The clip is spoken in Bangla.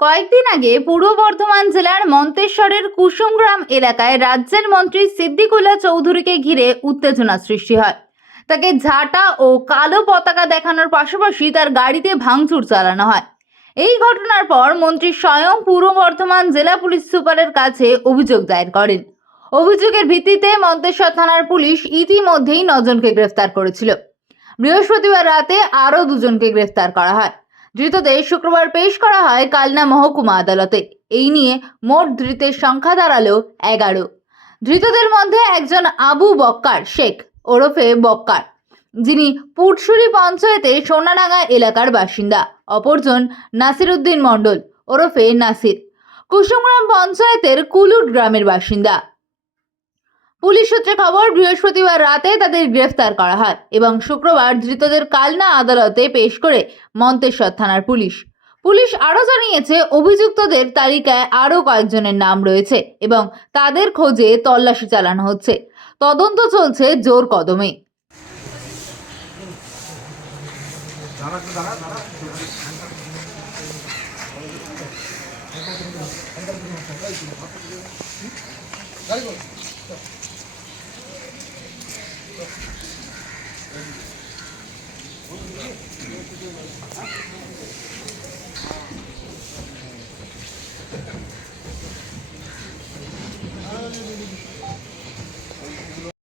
কয়েকদিন আগে পূর্ব বর্ধমান জেলার মন্তেশ্বরের কুসুমগ্রাম এলাকায় রাজ্যের মন্ত্রী সিদ্দিকুল্লাহ চৌধুরীকে ঘিরে উত্তেজনা সৃষ্টি হয়। তাকে ঝাঁটা ও কালো পতাকা দেখানোর পাশাপাশি তার গাড়িতে ভাঙচুর চালানো হয়। এই ঘটনার পর মন্ত্রী স্বয়ং পূর্ব বর্ধমান জেলা পুলিশ সুপারের কাছে অভিযোগ দায়ের করেন। অভিযোগের ভিত্তিতে মন্তেশ্বর থানার পুলিশ ইতিমধ্যেই নজনকে গ্রেফতার করেছিল। বৃহস্পতিবার রাতে আরও দুজনকে গ্রেফতার করা হয়। ধৃতদের শুক্রবার পেশ করা হয় কালনা মহকুমা আদালতে। এই নিয়ে মোট ধৃতের সংখ্যা দাঁড়াল এগারো। ধৃতদের মধ্যে একজন আবু বক্কার শেখ ওরফে বক্কার, যিনি পুটসুরি পঞ্চায়েতের সোনাডাঙ্গা এলাকার বাসিন্দা। অপরজন নাসিরুদ্দিন মণ্ডল ওরফে নাসির। কুসুমগ্রাম পঞ্চায়েতের কুলুট গ্রামের বাসিন্দা। পুলিশ সূত্রে খবর, বৃহস্পতিবার রাতে তাদের গ্রেফতার করা হয় এবং শুক্রবার ধৃতদের কালনা আদালতে পেশ করে মন্তেশ্বর থানার পুলিশ। পুলিশ আরও জানিয়েছে, অভিযুক্তদের তালিকায় আরও কয়েকজনের নাম রয়েছে এবং তাদের খোঁজে তল্লাশি চালানো হচ্ছে। তদন্ত চলছে জোর কদমে। Thank you.